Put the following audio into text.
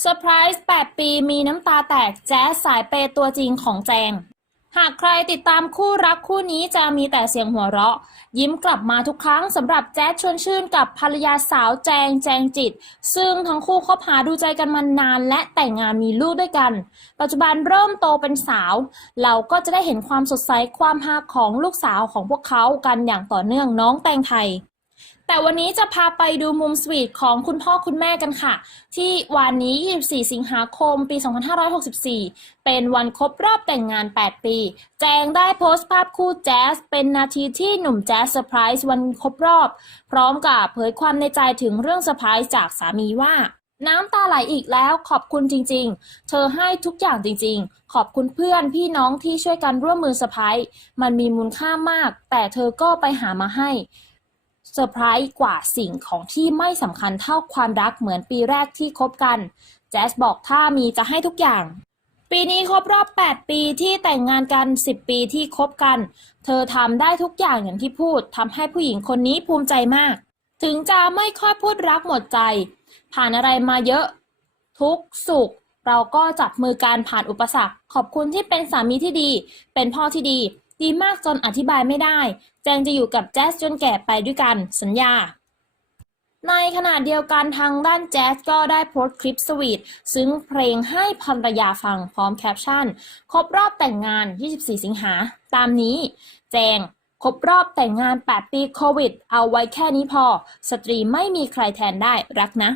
เซอร์ไพรส์8 ปีมีน้ำตาแตกแจ๊สสายเปย์ตัวจริงของแจง หากใครติดตามคู่รักคู่นี้จะมีแต่เสียงหัวเราะ ยิ้มกลับมาทุกครั้งสำหรับแจ๊สชวนชื่นกับภรรยาสาวแจงแจงจิต ซึ่งทั้งคู่คบหาดูใจกันมานานและแต่งงานมีลูกด้วยกัน ปัจจุบันเริ่มโตเป็นสาว เราก็จะได้เห็นความสดใสความฮาของลูกสาวของพวกเขากันอย่างต่อเนื่องน้องแตงไทย แต่วันนี้จะพาไปดูมุมสวีทของคุณพ่อคุณแม่กันค่ะ ที่วันนี้ 24 สิงหาคม ปี 2564 เป็นวันครบรอบแต่งงาน 8 ปี แจงได้โพสต์ภาพคู่แจ๊ส เป็นนาทีที่หนุ่มแจ๊สเซอร์ไพรส์วันครบรอบ พร้อมกับเผยความในใจถึงเรื่องเซอร์ไพรส์จากสามีว่าน้ำตาไหลอีกแล้วขอบคุณจริง ๆ เธอให้ทุกอย่างจริง ๆ ขอบคุณเพื่อนพี่น้องที่ช่วยกันร่วมมือเซอร์ไพรส์มันมีมูลค่ามาก แต่เธอก็ไปหามาให้ เซอร์ไพรส์กว่าสิ่งของที่ไม่สำคัญเท่าความรักเหมือนปีแรกที่คบกัน แจสบอกถ้ามีจะให้ทุกอย่าง ปีนี้ครบรอบ 8 ปีที่แต่งงานกัน 10 ปีที่คบกัน เธอทำได้ทุกอย่างอย่างที่พูดทำให้ผู้หญิงคนนี้ภูมิใจมาก ถึงจะไม่ค่อยพูดรักหมดใจ ผ่านอะไรมาเยอะ ทุกสุข เราก็จับมือการผ่านอุปสรรค ขอบคุณที่เป็นสามีที่ดี เป็นพ่อที่ดี ดีมากจนอธิบายไม่ได้ แจงจะอยู่กับแจ๊สจนแก่ไปด้วยกัน สัญญา ในขณะเดียวกันทางด้านแจ๊สก็ได้โพสต์คลิปสวีทซึ้งเพลงให้ภรรยาฟังพร้อมแคปชั่น ครบรอบแต่งงาน 24 สิงหา ตามนี้ แจงครบรอบแต่งงาน 8 ปีโควิด เอาไว้แค่นี้พอ สตรีไม่มีใครแทนได้รักนะ